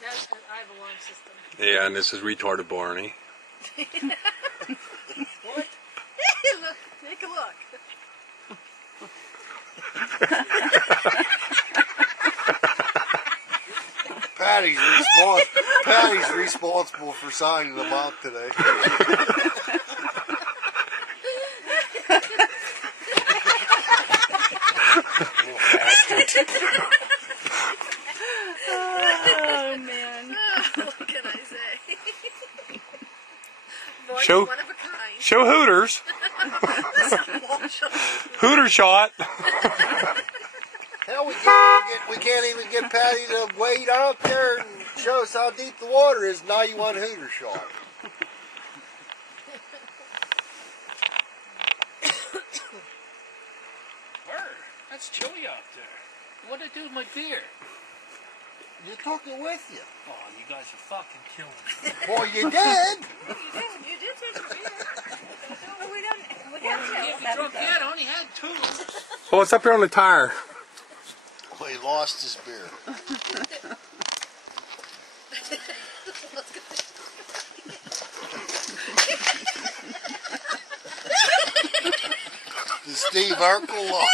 That's an alarm system. Yeah, and this is retarded Barney. What? Look, take a look. Patty's responsible for signing them out today. Oh man. What can I say? Boy, Show- one of a kind. Show Hooters. Hooter shot. Hell, we can't even get Patty to wade out there and show us how deep the water is. Now you want a Hooter shot. Bird, that's chilly out there. What'd I do with my beer? You took it with you. Oh, you guys are fucking killing me. Well, you did. You did take your beer. We got Can't be drunk yet. I only had 2. Oh, it's up here on the tire. Well, he lost his beer. The Steve Urkel look.